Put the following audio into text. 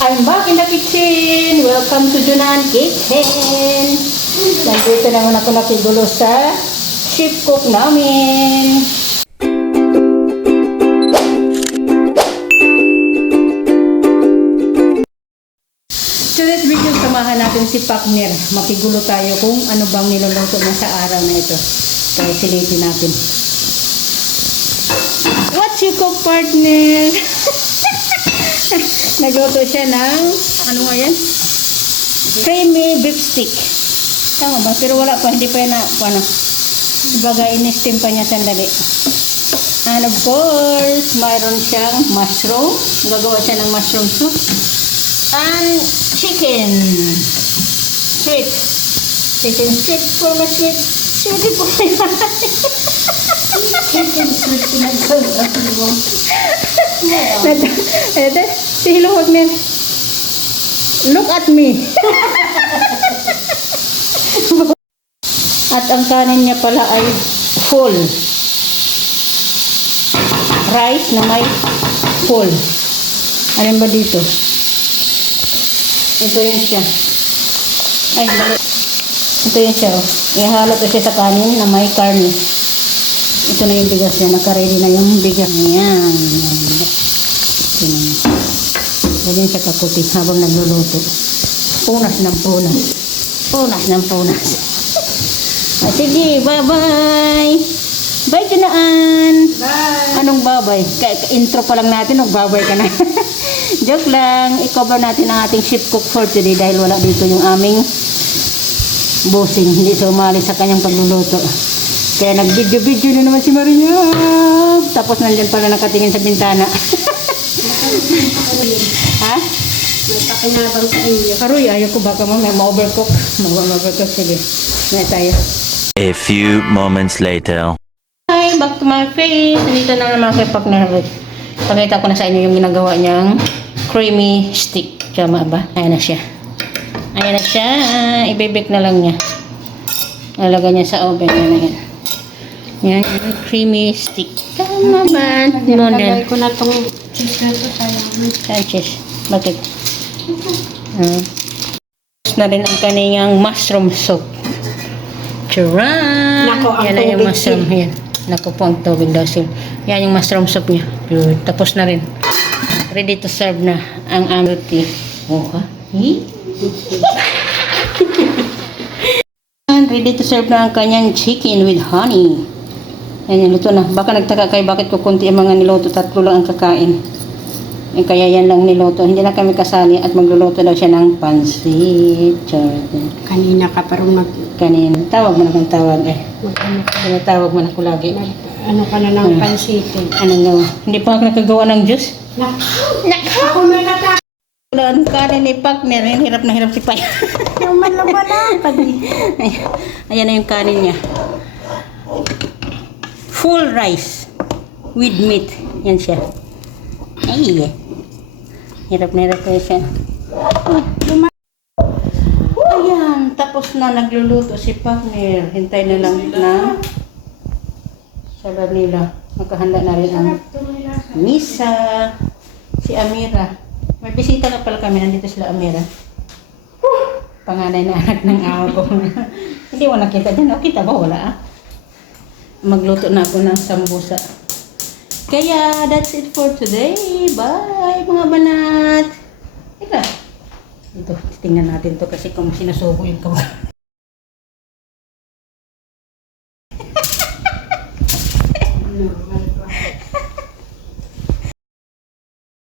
I'm back in the kitchen. Welcome to Junan Kitchen. Nandito naman ako nakigulo sa chef cook namin. So this video, samahan natin si partner. Makigulo tayo kung ano bang niluluto niya sa araw na ito. Kaya silipin natin. What you cook, partner? Nagluto siya ng, ano nga yan? Creamy beef stick. Tama ba? Pero wala pa, hindi pa yan na, ano. Baga, in-steam pa niya sandali. And of course, mayroon siyang mushroom. Gagawa siya ng mushroom soup. And chicken. Sweet. Chicken sweet for my sweet. Sweetie po my chicken sweet pinagkagawa mo. Ito, si Hello Hotman. Look at me. At ang kanin niya pala ay full. Rice na may full. Alin ba dito? Ito yun siya. Ay, mali. Ito yun siya. Ihalo ko siya sa kanin na may karne. Ito na yung bigas niya. Naka-ready na yung bigas. Ayan. Ito na yun. Ganyan siya kakuti habang nagluluto. Punas ng punas. Punas ng punas. At sige, bye-bye. Bye Junaan. Bye. Anong bye-bye? Intro pa lang natin, magbabay ka na. Joke lang. I-cover natin ang ating chef cook for today dahil wala dito yung aming bossing. Hindi sumali sa kanyang pagluluto. Kaya nag-video-video na naman si Maria. Tapos nandyan pala nakatingin sa bintana. Ha? May pakinabang sa inyo. Aroy, ayaw ko baka may ma-overcook. Ma-overcook, sige. May tayo. A few moments later. Hi, back to my face. Nandito na naman kay partner. Pakita ko na sa inyo yung ginagawa niyang creamy stick. Tama ba? Ayan na siya. Ayan na siya. Ibibake na lang niya. Nalagay niya sa oven. Ayan na yan. Yan, creamy stick. Tama ba? Nalagay ko na itong cheese na ito sa Cheese. Bakit? Na rin ang kaniyang mushroom soup. Charan! Nako, ang Yan na yung tubig mushroom. Yan. Nako po ang tubig daw sil. Yan yung mushroom soup niya. Good. Tapos na rin. Ready to serve na ang amity. Oh, ha? Ready to serve na ang kanyang chicken with honey. Yan yung luto na. Baka nagtaka kayo bakit ko kunti ang mga niluto. Tatlo lang ang kakain. Eh, kaya yan lang niluto. Hindi na kami kasali at magluluto daw siya ng pansit. Jordan. kanina ka parang Kanina. Tawag mo na kung tawag eh. ano ka, Tinatawag mo na ko lagi. ano ka na ng pansitin. Anong gawa? Hindi pa ako nakagawa ng juice. Ako na natakot. Ang kanin ni partner. Hirap na hirap si Pai. Yung malaman Ayan na yung kanin niya. Full rice with meat. Yan siya. Ay, hirap na hirap kayo siya. Ayan, tapos na nagluluto si partner. Hintay na lang na sabar nila. Nakahanda na rin ang misa. Si Amira. May bisita na pala kami. Nandito sila Amira. Panganay na anak ng awa ko. Hindi mo nakita dyan. O, kita ba? Wala ah. Magluto na ako ng sambusa. Kaya, that's it for today. Bye, mga banat. Teka. Ito, tingnan natin to kasi kung sinusubo yung kamay. Normal.